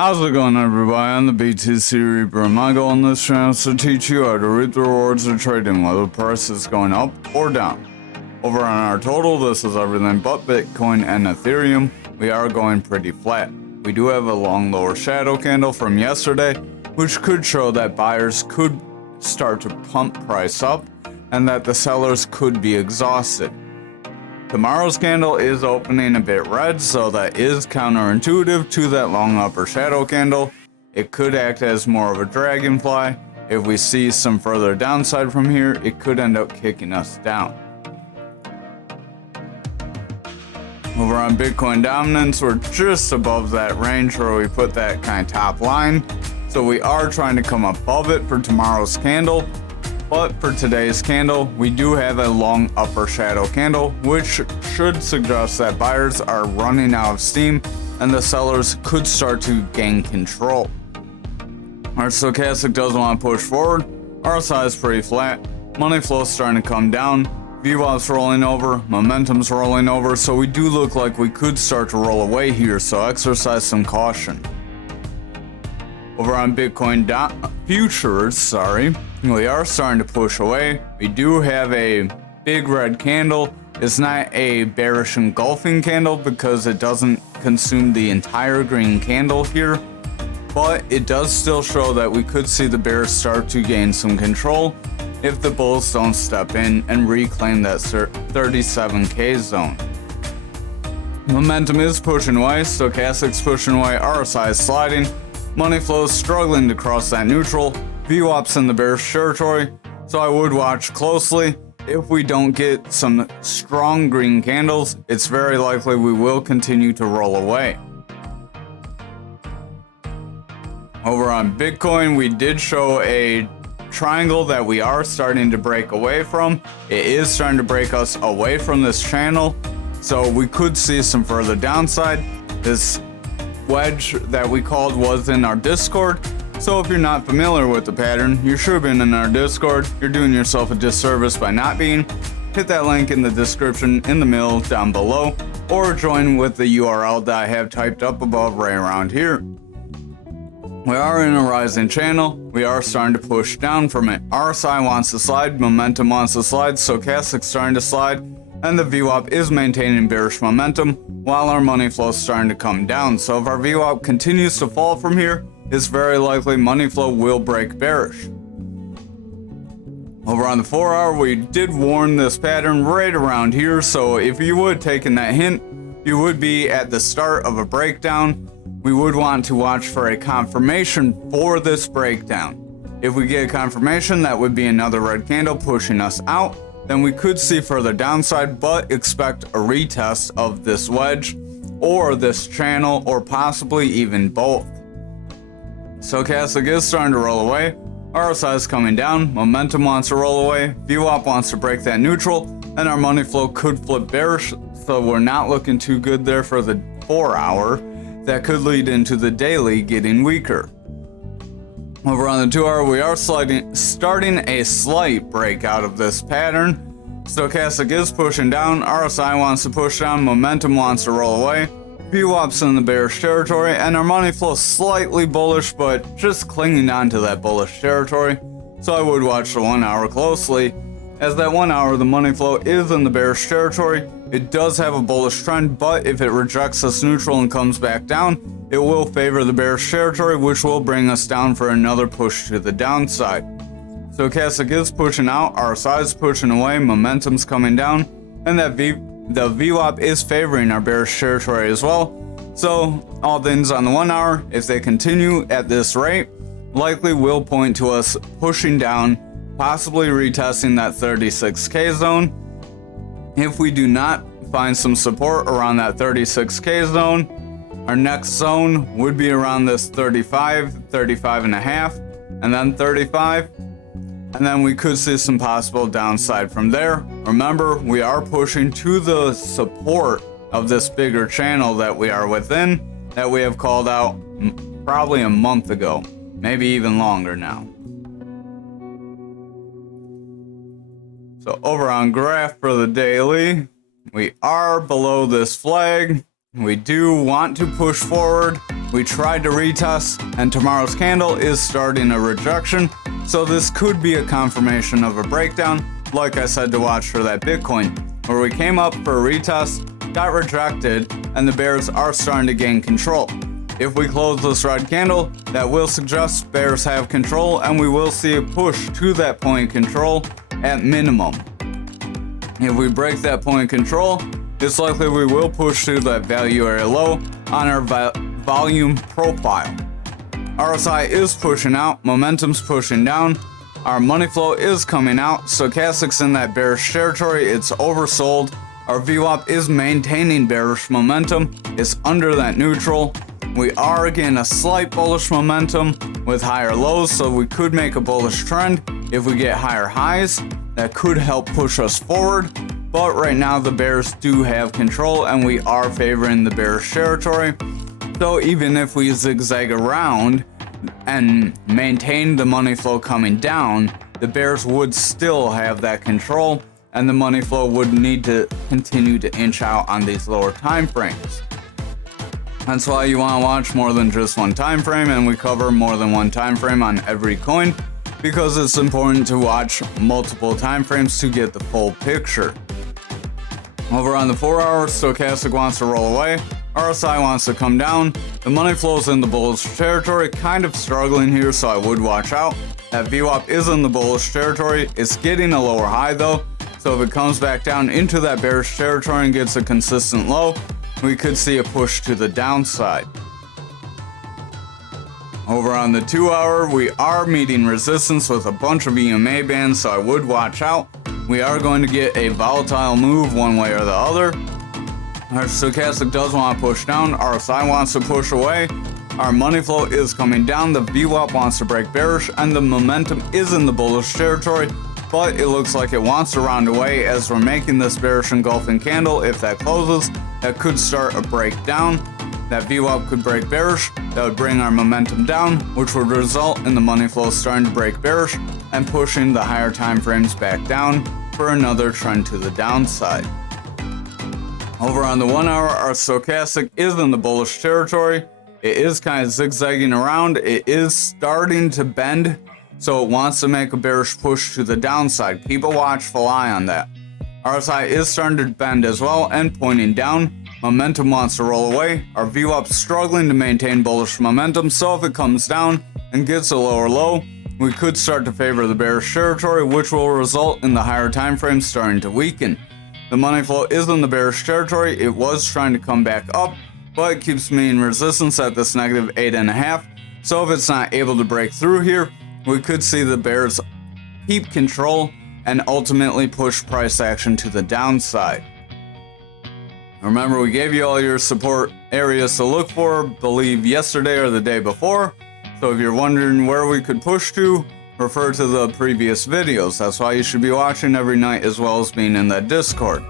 How's it going, everybody? I'm the BTC Reaper, and my goal on this channel is to teach you how to reap the rewards of trading, whether the price is going up or down. Over on our total, this is everything but Bitcoin and Ethereum. We are going pretty flat. We do have a long lower shadow candle from yesterday, which could show that buyers could start to pump price up and that the sellers could be exhausted. Tomorrow's candle is opening a bit red, so that is counterintuitive to that long upper shadow candle. It could act as more of a dragonfly. If we see some further downside from here, it could end up kicking us down. Over on Bitcoin dominance, we're just above that range where we put that kind of top line. So we are trying to come above it for tomorrow's candle. But for today's candle, we do have a long upper shadow candle, which should suggest that buyers are running out of steam and the sellers could start to gain control. Our stochastic does want to push forward. RSI is pretty flat. Money flow is starting to come down. VWAP's rolling over. Momentum's rolling over. So we do look like we could start to roll away here. So exercise some caution. Over on Bitcoin futures, we are starting to push away. We do have a big red candle. It's not a bearish engulfing candle because it doesn't consume the entire green candle here, but it does still show that we could see the bears start to gain some control if the bulls don't step in and reclaim that 37k zone. Momentum is pushing away, stochastic's pushing away, RSI is sliding. Money flow is struggling to cross that neutral. VWAP's in the bearish territory, so I would watch closely. If we don't get some strong green candles, it's very likely we will continue to roll away. Over on Bitcoin, we did show a triangle that we are starting to break away from. It is starting to break us away from this channel, so we could see some further downside. This wedge that we called was in our Discord, so if you're not familiar with the pattern, you should have been in our Discord. You're doing yourself a disservice by not being. Hit that link in the description in the middle down below, or join with the URL that I have typed up above right around here. We are in a rising channel. We are starting to push down from it. RSI wants to slide, momentum wants to slide, stochastic's starting to slide, and the VWAP is maintaining bearish momentum while our money flow is starting to come down. So if our VWAP continues to fall from here, it's very likely money flow will break bearish. Over on the 4 hour, we did warn this pattern right around here, so if you would have taken that hint, you would be at the start of a breakdown. We would want to watch for a confirmation for this breakdown. If we get a confirmation, that would be another red candle pushing us out. Then we could see further downside, but expect a retest of this wedge or this channel, or possibly even both. Stochastic is starting to roll away. RSI is coming down. Momentum wants to roll away. VWAP wants to break that neutral, and our money flow could flip bearish. So we're not looking too good there for the 4 hour. That could lead into the daily getting weaker. Over on the 2 hour, we are starting a slight break out of this pattern. Stochastic is pushing down. RSI wants to push down. Momentum wants to roll away. VWAP's in the bearish territory, and our money flow is slightly bullish, but just clinging on to that bullish territory. So I would watch the 1 hour closely. As that 1 hour, the money flow is in the bearish territory. It does have a bullish trend, but if it rejects this neutral and comes back down, it will favor the bearish territory, which will bring us down for another push to the downside. Stochastic is pushing out, RSI is pushing away, momentum's coming down, and the VWAP is favoring our bearish territory as well. So all things on the 1 hour, if they continue at this rate, likely will point to us pushing down, possibly retesting that 36k zone. If we do not find some support around that 36k zone, our next zone would be around this 35 and a half, and then 35, and then we could see some possible downside from there. Remember, we are pushing to the support of this bigger channel that we are within, that we have called out probably a month ago, maybe even longer now. So over on graph for the daily, we are below this flag. We do want to push forward. We tried to retest, and tomorrow's candle is starting a rejection, so this could be a confirmation of a breakdown, like I said to watch for that Bitcoin, where we came up for a retest, got rejected, and the bears are starting to gain control. If we close this red candle, that will suggest bears have control, and we will see a push to that point of control at minimum. If we break that point of control, it's likely we will push to that value area low on our volume profile. RSI is pushing out, momentum's pushing down, our money flow is coming out, stochastic's in that bearish territory, it's oversold, our VWAP is maintaining bearish momentum, it's under that neutral. We are getting a slight bullish momentum with higher lows, so we could make a bullish trend. If we get higher highs, that could help push us forward. But right now the bears do have control and we are favoring the bearish territory. So even if we zigzag around and maintain the money flow coming down, the bears would still have that control and the money flow would need to continue to inch out on these lower time frames. That's why you want to watch more than just one time frame, and we cover more than one time frame on every coin because it's important to watch multiple time frames to get the full picture. Over on the 4 hour, stochastic wants to roll away, RSI wants to come down, the money flows in the bullish territory, kind of struggling here, so I would watch out. That VWAP is in the bullish territory, it's getting a lower high though, so if it comes back down into that bearish territory and gets a consistent low, we could see a push to the downside. Over on the 2 hour, we are meeting resistance with a bunch of EMA bands, so I would watch out. We are going to get a volatile move one way or the other. Our stochastic does want to push down, RSI wants to push away, our money flow is coming down, the VWAP wants to break bearish, and the momentum is in the bullish territory, but it looks like it wants to round away as we're making this bearish engulfing candle. If that closes, that could start a breakdown. That VWAP could break bearish, that would bring our momentum down, which would result in the money flow starting to break bearish and pushing the higher time frames back down for another trend to the downside. Over on the 1 hour, our stochastic is in the bullish territory. It is kind of zigzagging around. It is starting to bend, so it wants to make a bearish push to the downside. Keep a watchful eye on that. RSI is starting to bend as well and pointing down. Momentum wants to roll away. Our VWAP struggling to maintain bullish momentum, so if it comes down and gets a lower low, we could start to favor the bearish territory, which will result in the higher time frames starting to weaken. The money flow is in the bearish territory. It was trying to come back up, but it keeps meeting resistance at this negative 8.5. So if it's not able to break through here, we could see the bears keep control and ultimately push price action to the downside. Remember, we gave you all your support areas to look for, believe yesterday or the day before. So if you're wondering where we could push to, refer to the previous videos. That's why you should be watching every night as well as being in that Discord.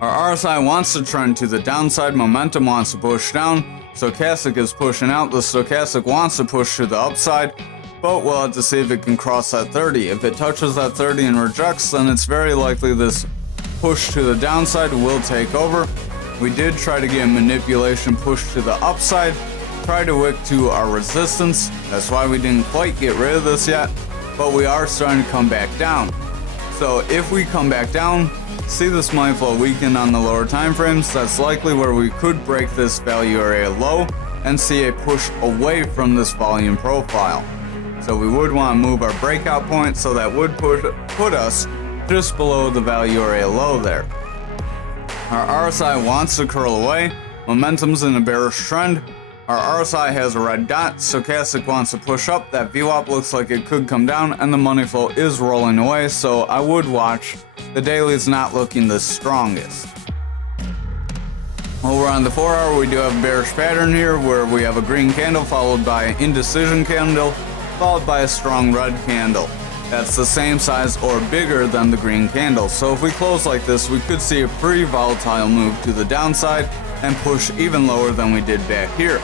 Our RSI wants to trend to the downside, momentum wants to push down, stochastic is pushing out, the stochastic wants to push to the upside, but we'll have to see if it can cross that 30. If it touches that 30 and rejects, then it's very likely this push to the downside will take over. We did try to get a manipulation push to the upside, try to wick to our resistance. That's why we didn't quite get rid of this yet, but we are starting to come back down. So if we come back down, see this money flow weaken on the lower time frames, that's likely where we could break this value area low and see a push away from this volume profile. So we would want to move our breakout point, so that would put us just below the value area low there. Our RSI wants to curl away, momentum's in a bearish trend, our RSI has a red dot, stochastic wants to push up, that VWAP looks like it could come down, and the money flow is rolling away, so I would watch. The daily is not looking the strongest. Over on the 4 hour, we do have a bearish pattern here where we have a green candle followed by an indecision candle, followed by a strong red candle. That's the same size or bigger than the green candle. So if we close like this, we could see a pretty volatile move to the downside and push even lower than we did back here.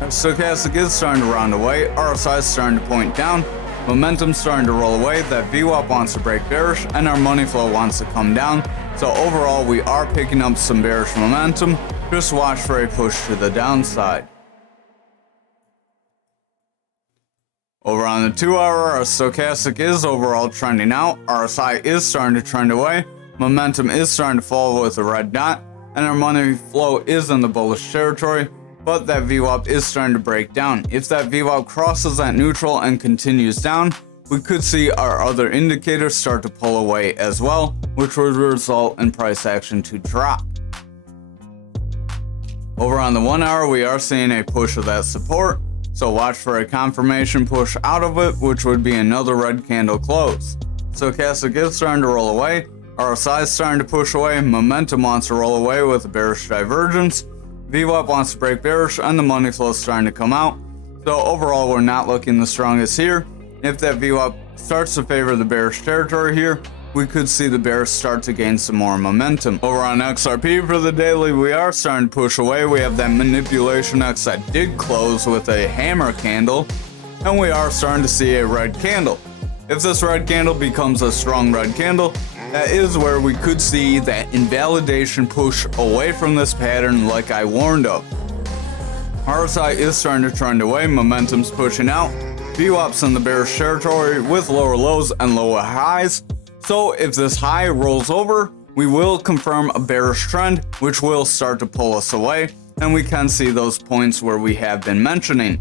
Our stochastic is starting to round away, RSI is starting to point down, momentum's starting to roll away, that VWAP wants to break bearish, and our money flow wants to come down. So overall, we are picking up some bearish momentum. just watch for a push to the downside. Over on the 2 hour, our stochastic is overall trending out, RSI is starting to trend away, momentum is starting to fall with a red dot, and our money flow is in the bullish territory, but that VWAP is starting to break down. If that VWAP crosses that neutral and continues down, we could see our other indicators start to pull away as well, which would result in price action to drop. Over on the 1 hour, we are seeing a push of that support, so watch for a confirmation push out of it, which would be another red candle close. Stochastic is starting to roll away, RSI is starting to push away, momentum wants to roll away with a bearish divergence, VWAP wants to break bearish, and the money flow is starting to come out. So overall, we're not looking the strongest here. If that VWAP starts to favor the bearish territory here, we could see the bears start to gain some more momentum. Over on XRP for the daily, we are starting to push away. We have that manipulation X that did close with a hammer candle, and we are starting to see a red candle. If this red candle becomes a strong red candle, that is where we could see that invalidation push away from this pattern like I warned of. RSI is starting to trend away, momentum's pushing out, VWAP's in the bearish territory with lower lows and lower highs. So if this high rolls over, we will confirm a bearish trend, which will start to pull us away, and we can see those points where we have been mentioning.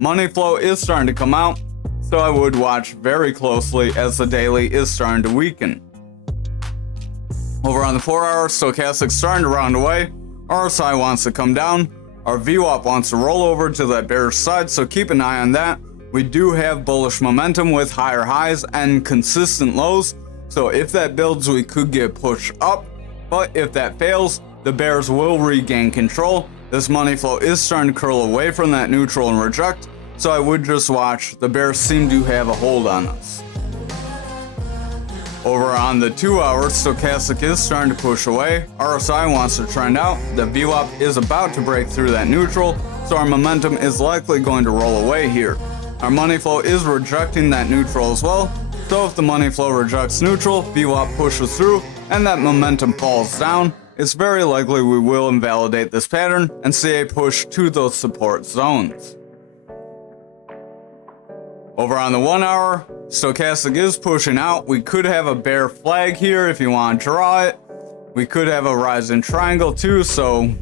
Money flow is starting to come out, so I would watch very closely as the daily is starting to weaken. Over on the 4 hour, stochastic starting to round away, RSI wants to come down, our VWAP wants to roll over to that bearish side, so keep an eye on that. We do have bullish momentum with higher highs and consistent lows, so if that builds, we could get pushed up, but if that fails, the bears will regain control. This money flow is starting to curl away from that neutral and reject, so I would just watch. The bears seem to have a hold on us. Over on the 2 hour, stochastic is starting to push away, RSI wants to trend out, the VWAP is about to break through that neutral, so our momentum is likely going to roll away here. Our money flow is rejecting that neutral as well, so if the money flow rejects neutral, VWAP pushes through, and that momentum falls down, it's very likely we will invalidate this pattern and see a push to those support zones. Over on the 1 hour, stochastic is pushing out. We could have a bear flag here if you want to draw it. We could have a rising triangle too, so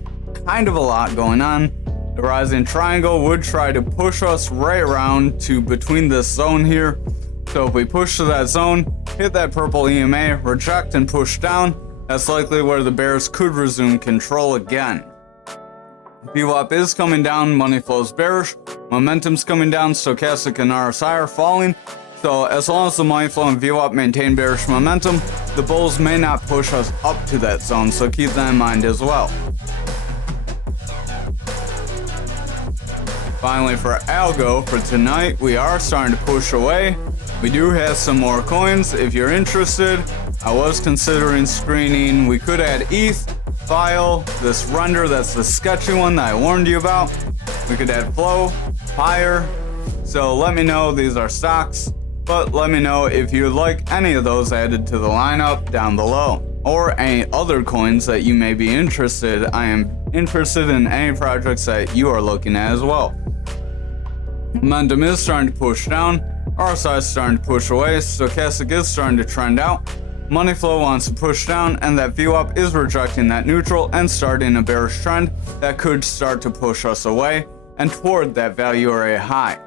kind of a lot going on. The rising triangle would try to push us right around to between this zone here. So if we push to that zone, hit that purple EMA, reject and push down, that's likely where the bears could resume control again. VWAP is coming down, money flows bearish, momentum's coming down, stochastic and RSI are falling. So as long as the money flow and VWAP maintain bearish momentum, the bulls may not push us up to that zone, so keep that in mind as well. Finally, for algo for tonight, we are starting to push away. We do have some more coins. If you're interested, I was considering screening. We could add ETH, File, this render, that's the sketchy one that I warned you about. We could add Flow, Higher. So let me know, these are stocks, but let me know if you'd like any of those added to the lineup down below, or any other coins that you may be interested. I am interested in any projects that you are looking at as well. Momentum is starting to push down, RSI is starting to push away, stochastic is starting to trend out, money flow wants to push down, and that VWAP is rejecting that neutral and starting a bearish trend that could start to push us away and toward that value area high.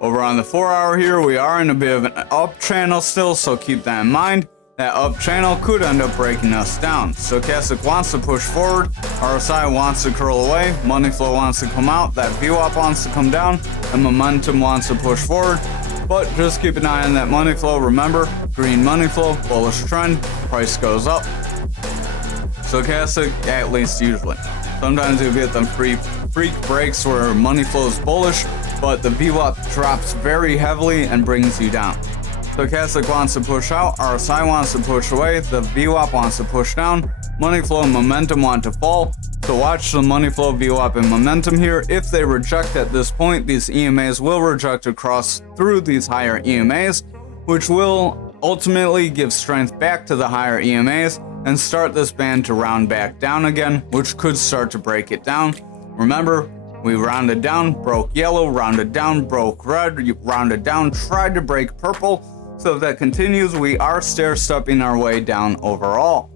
Over on the 4 hour here, we are in a bit of an up channel still, so keep that in mind. That up channel could end up breaking us down. Stochastic wants to push forward, RSI wants to curl away, money flow wants to come out, that VWAP wants to come down, and momentum wants to push forward. But just keep an eye on that money flow. Remember, green money flow, bullish trend, price goes up. Stochastic, at least usually. Sometimes you'll get them freak breaks where money flow is bullish, but the VWAP drops very heavily and brings you down. Stochastic wants to push out, RSI wants to push away, the VWAP wants to push down, money flow and momentum want to fall. So watch the money flow, VWAP, and momentum here. If they reject at this point, these EMAs will reject across through these higher EMAs, which will ultimately give strength back to the higher EMAs, and start this band to round back down again, which could start to break it down. Remember, we rounded down, broke yellow, rounded down, broke red, rounded down, tried to break purple. So if that continues, we are stair-stepping our way down overall.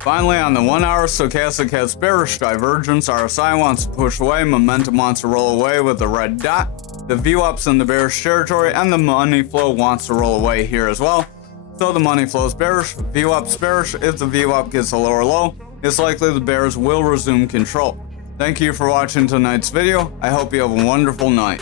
Finally, on the 1 hour, stochastic has bearish divergence. RSI wants to push away, momentum wants to roll away with the red dot. The VWAP's in the bearish territory, and the money flow wants to roll away here as well. So the money flow is bearish, VWAP's bearish. If the VWAP gets a lower low, it's likely the bears will resume control. Thank you for watching tonight's video. I hope you have a wonderful night.